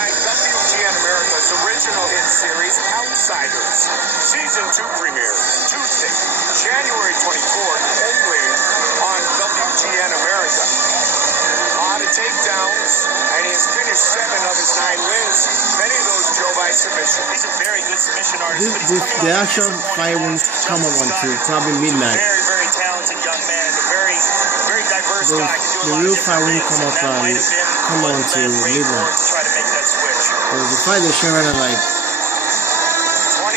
by WGN America's original hit series, Outsiders. Season 2 premiere, Tuesday, January 24th, only on WGN America. A lot of takedowns, and he has finished 7 of his 9 wins. Many of those, Joe, by submission. He's a very good submission artist. The actual fight won't come up until probably midnight. Very, very talented young man. Very, very diverse guy. The real fight won't come up until midnight. Because the fight they're showing are like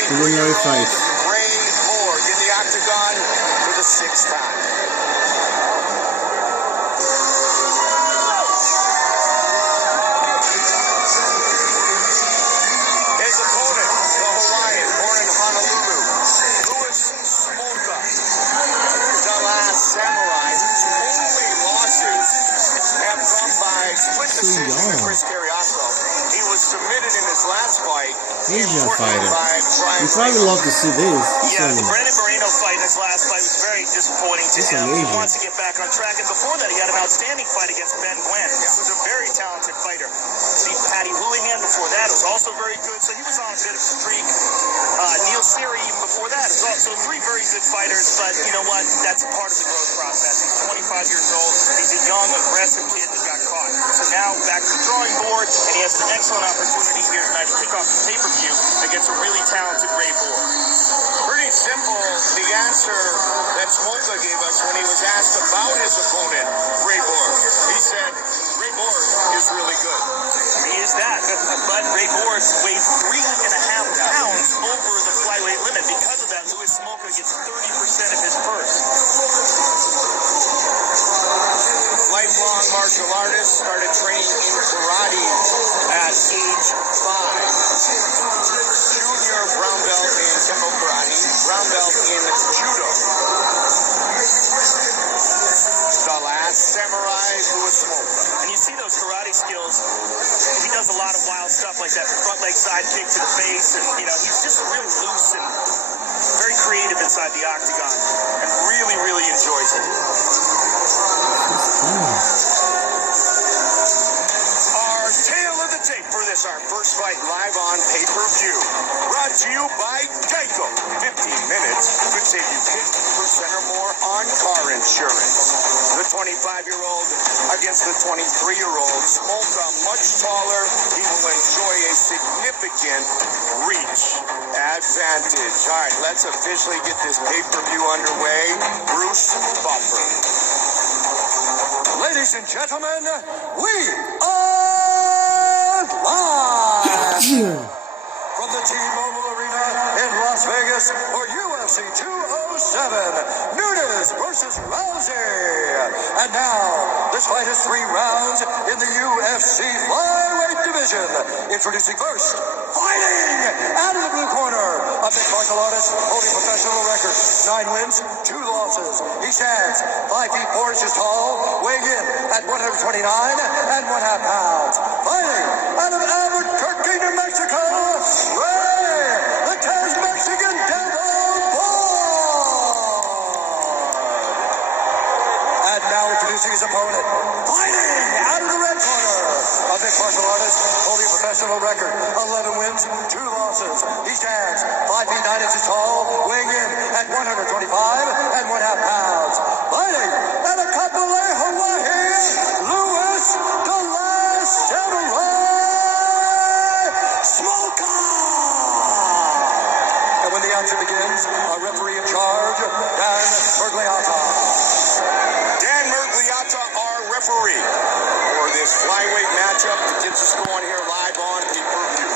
preliminary fights. Ray Boyg in the octagon for the 6th time. His opponent, the Hawaiian, born in Honolulu, Smulka, the last samurai, whose only losses have come by split decision to Chris Carriazo. He was submitted in his last fight. Asian fighter. You probably love to see this. Yeah, the Brandon Moreno fight in his last fight was very disappointing to him. He wants to get back on track, and before that, he had an outstanding fight against Ben Gwen, who's a very talented fighter. See Patty Houlihan before that was also very good, so he was on a bit of a streak. Neil Seary even before that is also 3 very good fighters, but you know what? That's part of the growth process. He's 25 years old. He's a young, aggressive kid who got caught. So now back to the drawing board, and he has an excellent opportunity here tonight to kick off the pay-per-view against a really talented Ray Boyg. Pretty simple, the answer that Smulka gave us when he was asked about his opponent, Ray Boyg. He said, Ray Boyg is really good. He is that, but Ray Boyg weighs 3.5 pounds over the flyweight limit. Because of that, Smulka gets 30% of his purse. Lifelong martial artist, started training in karate at age 5. Junior brown belt in Kempo karate, brown belt in judo. The last samurai, Smulka. And you see those karate skills. He does a lot of wild stuff like that front leg side kick to the face, and you know he's just really loose and very creative inside the octagon, and really, really enjoys it. Our tale of the tape for this, our first fight live on pay-per-view. Brought to you by Geico. 15 minutes could save you 50% or more on car insurance. The 25-year-old against the 23-year-old. Smulka, much taller. He will enjoy a significant reach advantage. All right, let's officially get this pay-per-view underway. Bruce Buffer. Ladies and gentlemen, we are live from the T-Mobile Arena in Las Vegas for UFC 207, Nunes versus Rousey. And now, this fight is 3 rounds in the UFC flyweight division. Introducing first, fighting out of the blue corner, a mixed martial artist holding professional record, 9 wins, 2 losses. He stands 5 feet 4 inches tall, weighing in at 129 and 1/2 pounds. Fighting out of Albuquerque, New Mexico, Ray, the Mexican Devil Boyg. And now introducing his opponent, fighting out of the red corner, a mixed martial artist holding a professional record, 11 wins, 2 losses. He stands 5 feet 9 inches tall, weighing in at 125 and 1/2 pounds. Fighting out of Kapolei, Hawaii, Louis, the last samurai, Smulka. And when the action begins, a referee in charge, Dan Mergliata. Dan Mergliata, our referee for this flyweight matchup that gets us going here live on pay-per-view.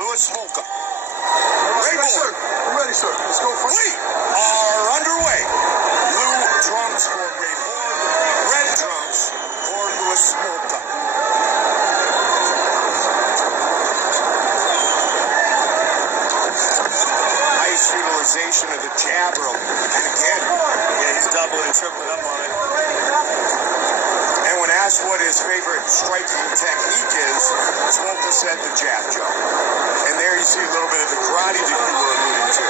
Louis Smulka. Ready, sir. I'm ready, sir. Let's go. We are underway. Blue trunks for Ray Boyg, red trunks for Louis Smulka. Nice utilization of the jab early. And again, yeah, he's doubling and tripling up on it. And when asked what his favorite striking technique is, Smulka said the jab, Joe. And there you see a little bit of the karate that you were alluding to.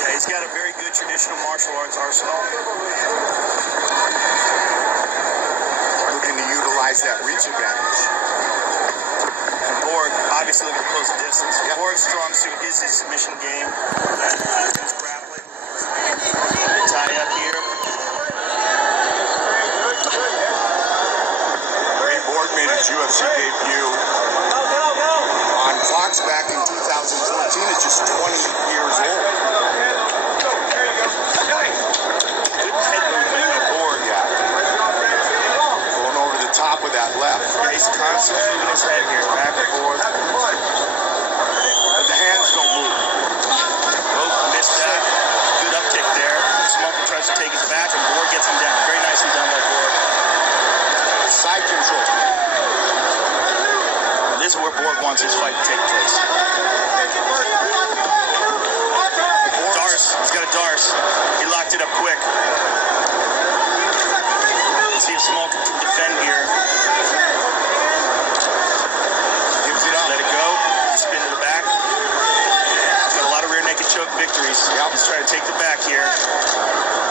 Yeah, he's got a very good traditional martial arts arsenal. Looking to utilize nicely look at the close distance. Yep. Boyg's strong suit is his submission game. His grappling. Tie up here. Ray Boyg made his UFC debut on Fox back in 2014. It's just 20 years old. Good head movement by Boyg. Yeah. Going over the top with that left. Yeah, he's constantly moving his head here, back and forth. But the hands don't move. Oh, missed that. Good uptick there. Smulka tries to take his back, and Boyg gets him down. Very nicely done by Boyg. Side control. This is where Boyg wants his fight to take place. Darce, he's got a Darce. He locked it up quick. Let's see if Smulka can defend here. Gives it up. Let it go. Spin to the back. He's got a lot of rear naked choke victories. Yep. He's trying to take the back here.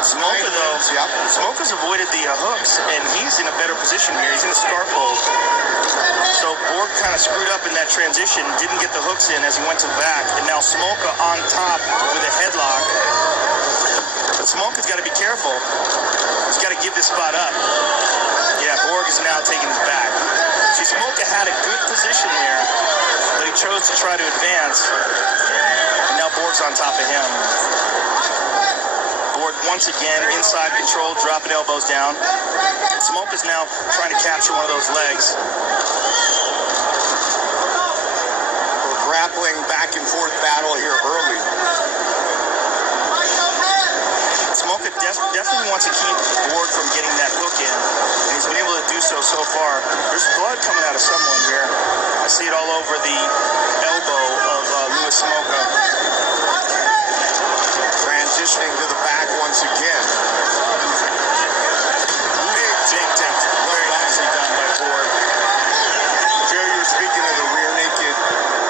Smulka, though, Yep. Smulka's avoided the hooks, and he's in a better position here. He's in a scarf hold. So Boyg kind of screwed up in that transition, didn't get the hooks in as he went to the back, and now Smulka on top with a headlock. But Smulka's got to be careful. He's got to give this spot up. Yeah, Boyg is now taking his back. See, Smulka had a good position there, but he chose to try to advance, and now Boyg's on top of him. Boyg once again inside control, dropping elbows down. Smulka's now trying to capture one of those legs. We're grappling back and forth battle here early. Smulka definitely wants to keep Boyg from getting that hook in, and he's been able to do so far. There's blood coming out of someone here. I see it all over the elbow of Louis Smulka. Transitioning to the back once again. Big take. Very nicely done by Boyg. Jerry, you were speaking of the rear naked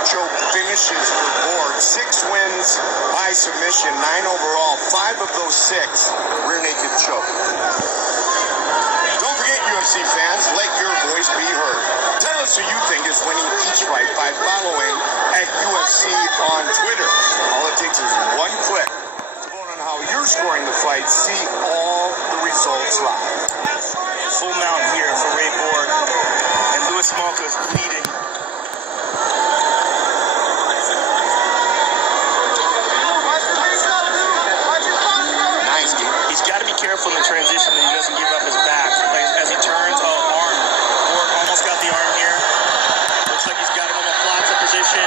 choke finishes for Boyg. 6 wins by submission, 9 overall. 5 of those 6 rear naked choke. Don't forget, UFC fans, let your voice be heard. Tell us who you think is winning each fight by following at UFC on Twitter. All it takes is one click to vote on how you're scoring the fight. See all the results live. Full mount here for Ray Boyg, and Louis Smulka is bleeding. Nice game. He's got to be careful in the transition that he doesn't give up his back. Like, as he turns, arm. Boyg almost got the arm here. Looks like he's got him in a plaza position.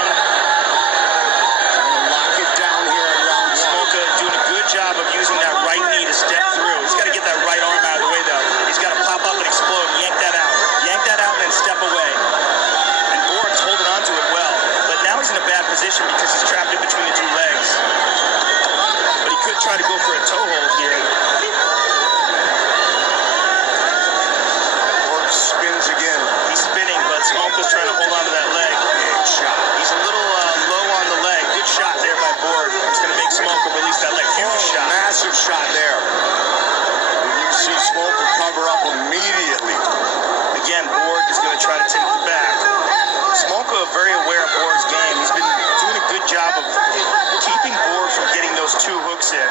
Lock it down here in round 1. Smulka doing a good job of using that right knee to step through. He's got to get that right arm out of the way, though. He's got to pop up and explode and yank that out. Yank that out and then step away. And Boyg's holding on to it well. But now he's in a bad position because he's trapped in between the two legs. But he could try to go for a toe hold here. Boyg spins again. He's spinning, but Smulka's trying to hold on to that leg. Big shot. He's a little low on the leg. Good shot there by Boyg. It's going to make Smulka release that leg. Huge shot. Massive shot there. And you see Smulka cover up immediately. Again, Boyg is going to try to take the back. Smulka very aware of Boyg's game. He's been doing a good job of keeping Boyg from getting those 2 hooks in.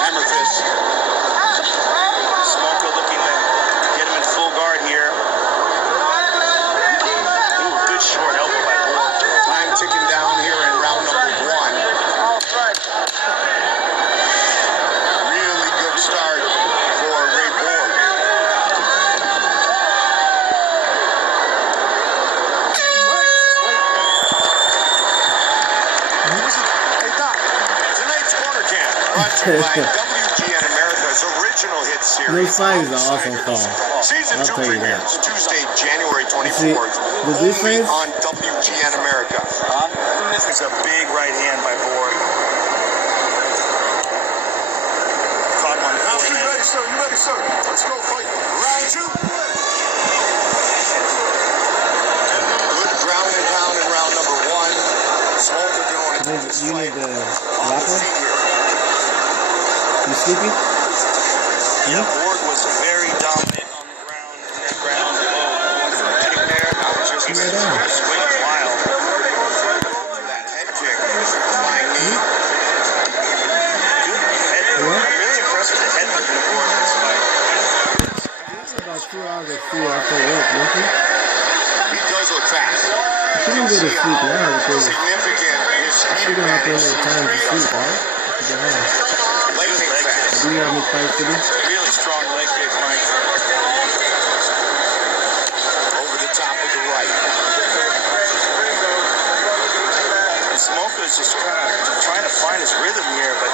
Hammer fist. Smulka looking to get him in full guard here. Ooh, good short elbow by Boyg. Time ticking down here in round number 1. Really good start for Ray Boyg. Hey Doc, tonight's Corner Camp brought to you by WGN America's original hit series. Those fights are awesome fun. Season I'll 2 tell you that. premieres Tuesday, January See, 24th. the defense, on WGN America. This is a big right hand by Boyg. Caught him on the You forehand. ready, sir? You ready, sir? Let's go fight. Round 2. Good ground and pound in round number 1. Smulka going into this you fight need the on the rapper? feet here. You sleepy? Yeah, Boyg was very dominant on the ground. hours of food after work, don't you? He does look fast. You shouldn't go to sleep now because Significant his speed you don't have plenty advantage. of time to sleep, right? You go home. Leg kick fast. Do you have any fights to do? Really strong leg kick, Mike. Over the top of the right. And Smulka is just kind of trying to find his rhythm here, but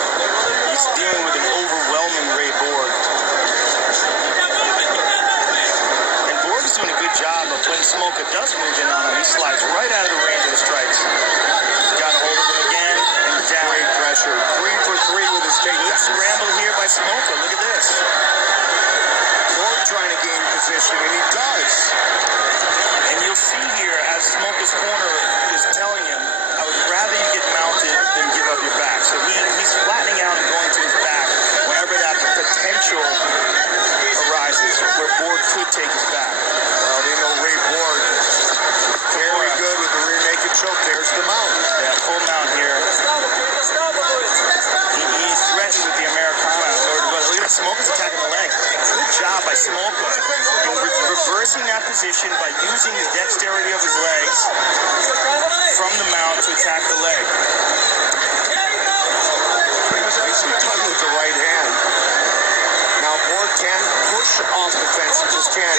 he's dealing with an overwhelming Ray Boyg. And Boyg is doing a good job of when Smulka does move in on him, he slides right out of the range of the strikes. He's got a hold of him again, and down. Great pressure. 3 for 3 with his Good takedown. scramble here by Smulka. Look at this. Boyg trying to gain position, and he does. And you'll see here, as Smulka's corner is telling him, I would rather you get mounted than give up your back. So he's flattening out and going to his back whenever that potential arises where Boyg could take his back. Well, they know Ray Boyg very good with the rear naked choke. There's the mount. Yeah, full mount here. He's threatened with the Americana. Look at Smulka's attacking the leg. Good job by Smulka in reversing that position by using the dexterity of his legs from the mount to attack the leg. Nicely done with the right hand. Now Boyg can push off the fence. He just can't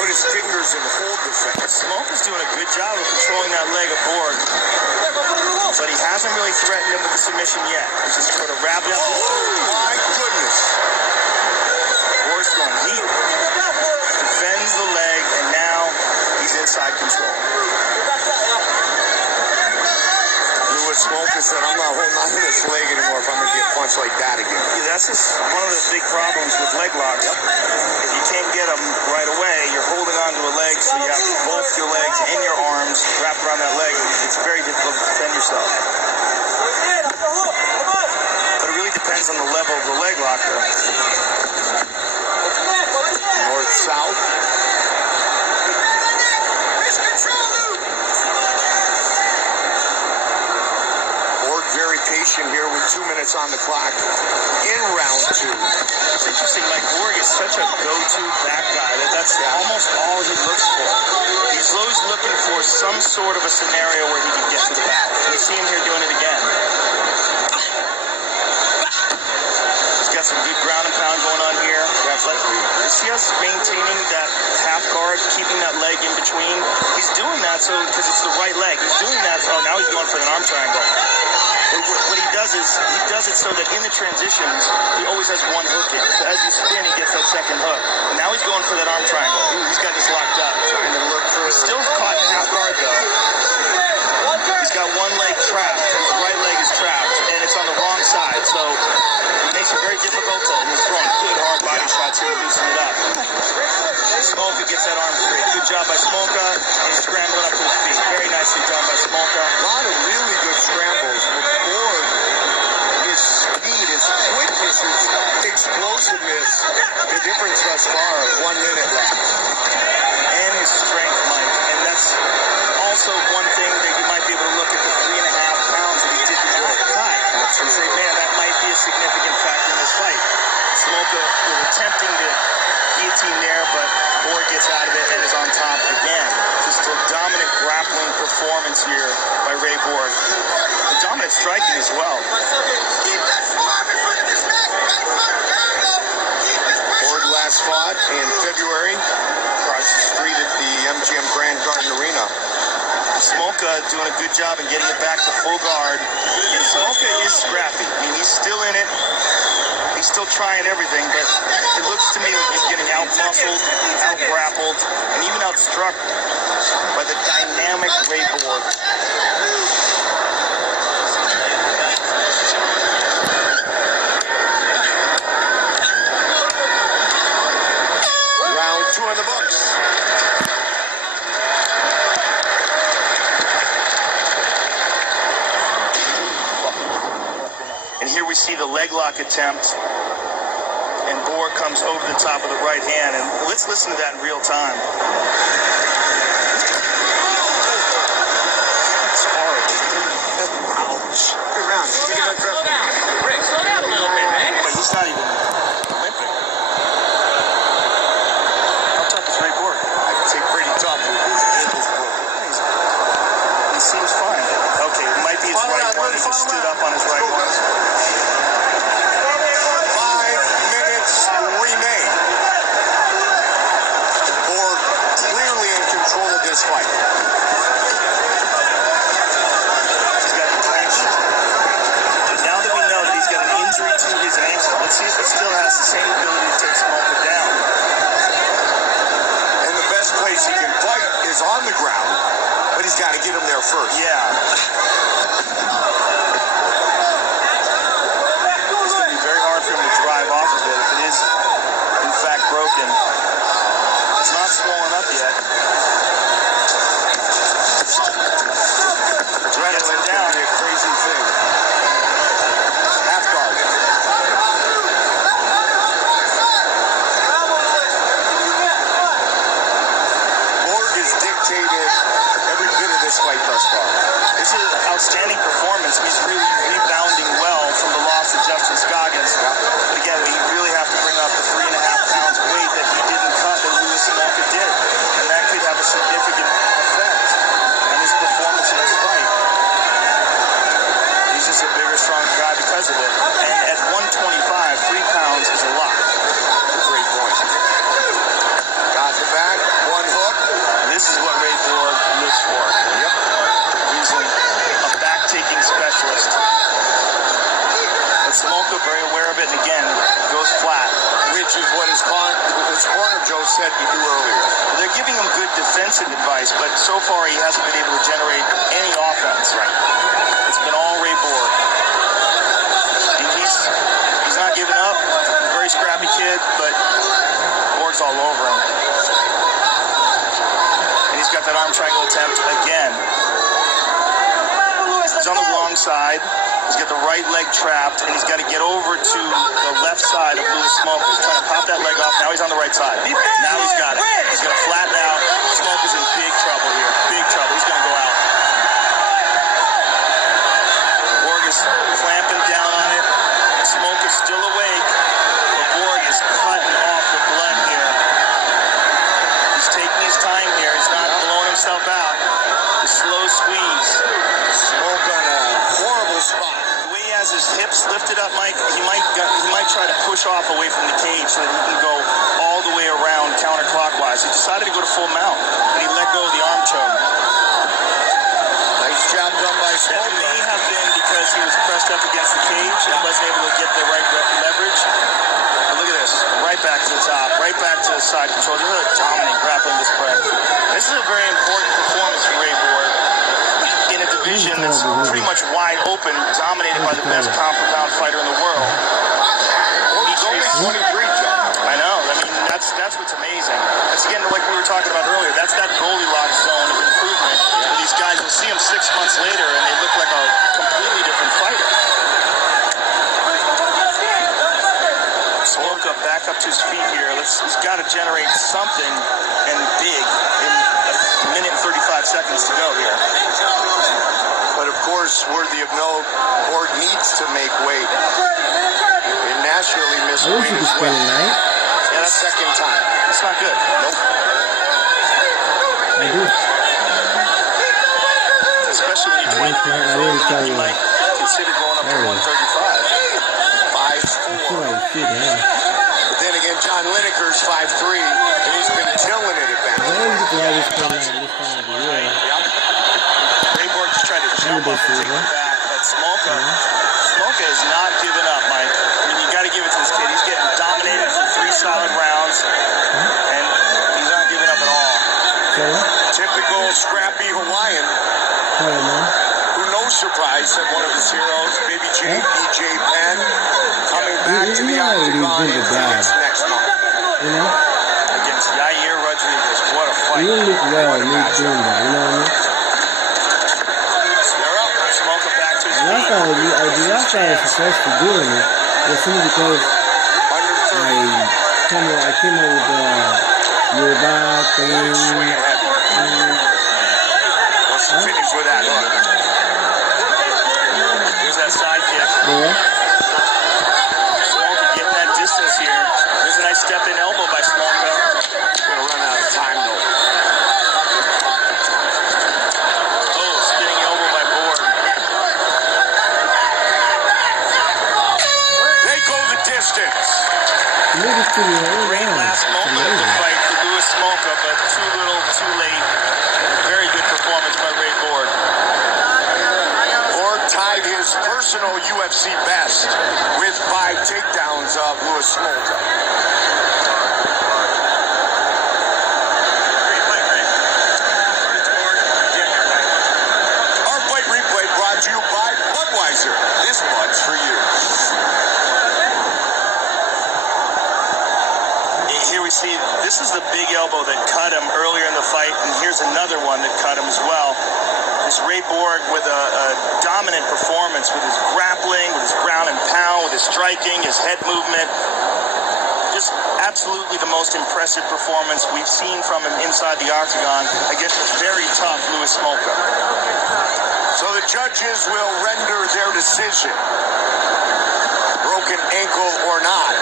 put his fingers and hold the fence. Smulka's doing a good job of controlling that leg of Boyg, but he hasn't really threatened him with the submission yet. He's just sort of wrapped up. My goodness. Boyg's going deep, defends the leg, and now he's inside control. Smulka said, I'm not holding on to this leg anymore if I'm going to get punched like that again. Yeah, that's just one of the big problems with leg locks. If you can't get them right away, you're holding on to a leg, so you have both your legs and your arms wrapped around that leg. It's very difficult to defend yourself. But it really depends on the level of the leg lock, though. North-south. Very patient here with 2 minutes on the clock in round 2. It's interesting, like Boyg is such a go-to back guy that's almost all he looks for. He's always looking for some sort of a scenario where he can get to the back. You see him here doing it again. He's got some good ground and pound going on here. You see us maintaining that half guard, keeping that leg in between. He's doing that because it's the right leg. He's doing that. Oh, now he's going for an arm triangle. What he does is, he does it so that in the transitions, he always has one hook in. So as you spin, he gets that second hook. And now he's going for that arm triangle. He's got this locked up. Trying to look for... He's still caught in half guard, though. He's got one leg trapped. His right leg is trapped, and it's on the wrong side. So it makes it very difficult to, and he's throwing good hard body shots here to loosen it up. Smulka gets that arm free. Good job by Smulka, and he's scrambling up to his feet. Very nicely done by Smulka. A lot of really good scrambles. Boyg, his speed, his quickness, his explosiveness, the difference thus far of 1 minute left. And his strength, Mike. And that's also one thing that you might be able to look at the 3.5 pounds that he did not cut and say, man, that might be a significant factor in this fight. Smulka was attempting to guillotine there, but Boyg gets out of it and is on top again. Just a dominant grappling performance here by Ray Boyg. And dominant striking as well. Boyg last fought in February across the street at the MGM Grand Garden Arena. Smulka doing a good job in getting it back to full guard. And Smulka is scrappy. I mean, he's still in it. He's still trying everything, but it looks to me like he's getting out-muscled, out-grappled, and even out-struck by the dynamic Ray Boyg. Round 2 in the books. And here we see the leg lock attempt, and Boyg comes over the top of the right hand, and let's listen to that in real time. That's horrible. Ouch. Good round. Slow down. Rick, slow down a little bit, man. But he's not even limping. How tough is on the ground, but he's got to get him there first. Yeah. It's going to be very hard for him to drive off of it if it is, in fact, broken. It's not swollen up yet. Adrenaline down, a crazy thing. Half guard. Boyg has dictated every bit of this fight thus far. This is an outstanding performance. He's really rebounding well from the loss of Justin Scoggins. But again, we really have to bring up the 3.5 pounds weight that he didn't cut that Louis Smulka did. And that could have a significant effect on his performance in this fight. He's just a bigger, stronger guy because of it. And at 125, 3 pounds is a lot. Great point. Got the back, one hook. This is what Ray Boyg lives for. Yep. He's a back-taking specialist. But Smulka, very aware of it, and again, goes flat. Which is what his corner Joe said to do earlier. They're giving him good defensive advice, but so far he hasn't been able to generate any offense. Right. It's been all Ray Boyg. And he's not giving up. Very scrappy kid, but Boyg's all over him. And he's got that arm triangle attempt again. He's on the wrong side. He's got the right leg trapped, and he's got to get over to the left side of Louis Smulka. He's trying to pop that leg off. Now he's on the right side. Now he's got it. He's going to flatten out. Smulka's in big trouble here. Big trouble. He's going to go out. Boyg is clamping down on it. Smulka's still awake, but Boyg is cutting off the blood here. He's taking his time here. He's not blowing himself out. The slow squeeze. Smulka in a horrible spot. The way he has his hips lifted up, Mike, he might try to push off away from the cage so that he can go all the way around counterclockwise. He decided to go to full mount, and he let go of the arm choke. Nice job done by That Smulka. may have been because he was pressed up against the cage and wasn't able to get the right leverage. But look at this, right back to the top, right back to the side control. This is a dominant grappling display. This is a very important performance for Ray Boyg in a division that's pretty much wide open, dominated by the best pound-for-pound fighter in the world. He's only 23, Joe. I know. I mean, that's what's amazing. That's again like we were talking about earlier. That's that Goldilocks zone of improvement. Where these guys will see them 6 months later, and they look like a completely different fighter. Smulka back up to his feet here. He's got to generate something and big in a minute and 35 seconds to go here. But of course, worthy of note, Boyg needs to make weight. He naturally missed I wish weight you could as spend well. the night. Yeah, that's Second time. That's not good. Nope. I do. Especially when you're 23, you might consider going up to 135. 5'4". I feel like shit, man. But then again, John Lineker's 5'3", and he's been killing it at that. I always get to have this time of the year. Ray Boyg just tried to jump up and take it back, but Smulka is not giving up, Mike. I mean, you got to give it to this kid. He's getting dominated for 3 solid rounds, and he's not giving up at all. So, Typical scrappy Hawaiian, hold on, man. who no surprise that one of his heroes, Baby J, BJ Penn, coming back to the octagon in Phoenix next month. You know? Against Yair Rodriguez. What a You fight. wouldn't look well in me doing that, you know what I mean? They're up. Smulka back to his Last feet. time I was supposed to doing it was simply because Under 30. I came up with your back thing. Swinging heavy. Once you finish with that hook. Here's that side kick. Yeah. Smulka getting that distance here. There's a nice step-in elbow by Smulka. Gonna run out of time though. Oh, spinning elbow by Boyg. They go the distance. To me, this thing is Great last moment of the fight for Louis Smulka, but too little, too late. Very good performance by Ray Boyg. Boyg tied his personal UFC best with 5 takedowns of Louis Smulka. see, this is the big elbow that cut him earlier in the fight, and here's another one that cut him as well. This Ray Boyg with a dominant performance with his grappling, with his ground and pound, with his striking, his head movement. Just absolutely the most impressive performance we've seen from him inside the octagon against a very tough Louis Smulka. So the judges will render their decision, broken ankle or not,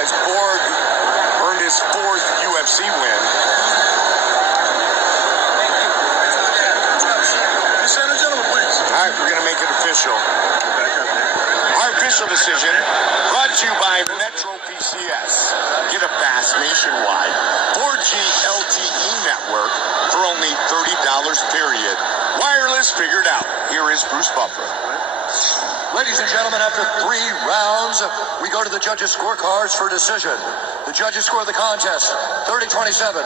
as Boyg earned his 4th UFC win. All right, we're going to make it official. Our official decision brought to you by Metro PCS. Get a fast nationwide 4G LTE network for only $30 period. Wireless figured out. Here is Bruce Buffer. Ladies and gentlemen, after 3 rounds, we go to the judges' scorecards for decision. The judges score the contest 30-27,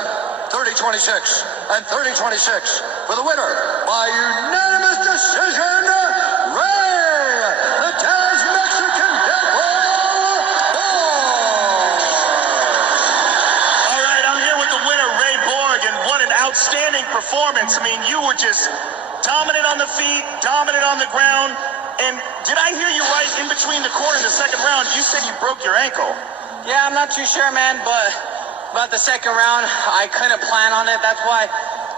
30-26, and 30-26 for the winner by unanimous decision, Ray, the Taz Mexican Devil Boyg. All right, I'm here with the winner, Ray Boyg, and what an outstanding performance. I mean, you were just dominant on the feet, dominant on the ground. And did I hear you right in between the quarter and the second round? You said you broke your ankle. Yeah, I'm not too sure, man, but about the second round, I couldn't plan on it. That's why,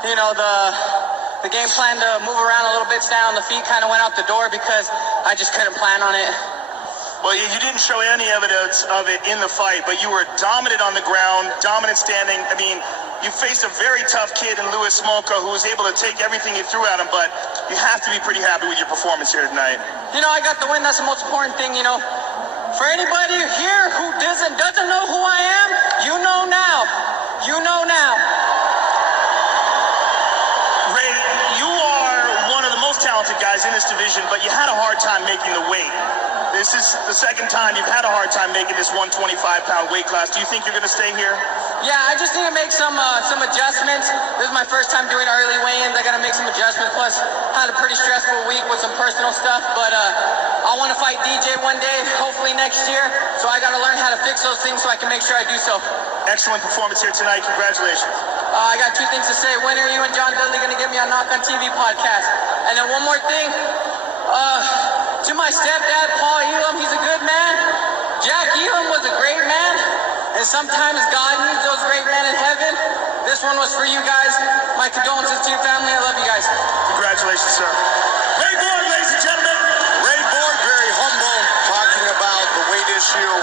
you know, the game plan to move around a little bit, stand on the feet, kind of went out the door because I just couldn't plan on it. Well, you didn't show any evidence of it in the fight, but you were dominant on the ground, dominant standing. I mean, you faced a very tough kid in Louis Smulka who was able to take everything you threw at him, but you have to be pretty happy with your performance here tonight. You know, I got the win. That's the most important thing, you know. For anybody here who doesn't know who I am, you know now. You know now. Ray, you are one of the most talented guys in this division, but you had a hard time making the weight. This is the second time you've had a hard time making this 125-pound weight class. Do you think you're going to stay here? Yeah, I just need to make some adjustments. This is my first time doing early weigh-ins. I got to make some adjustments. Plus, had a pretty stressful week with some personal stuff. But I want to fight DJ one day, hopefully next year. So I got to learn how to fix those things so I can make sure I do so. Excellent performance here tonight. Congratulations. I got 2 things to say. When are you and John Dudley going to get me on Knock on TV podcast? And then one more thing. To my stepdad, Paul Elam, he's a good man. Jack Elam was a great man. And sometimes God needs those great men in heaven. This one was for you guys. My condolences to your family. I love you guys. Congratulations, sir. Ray Boyg, ladies and gentlemen. Ray Boyg, very humble, talking about the weight issue.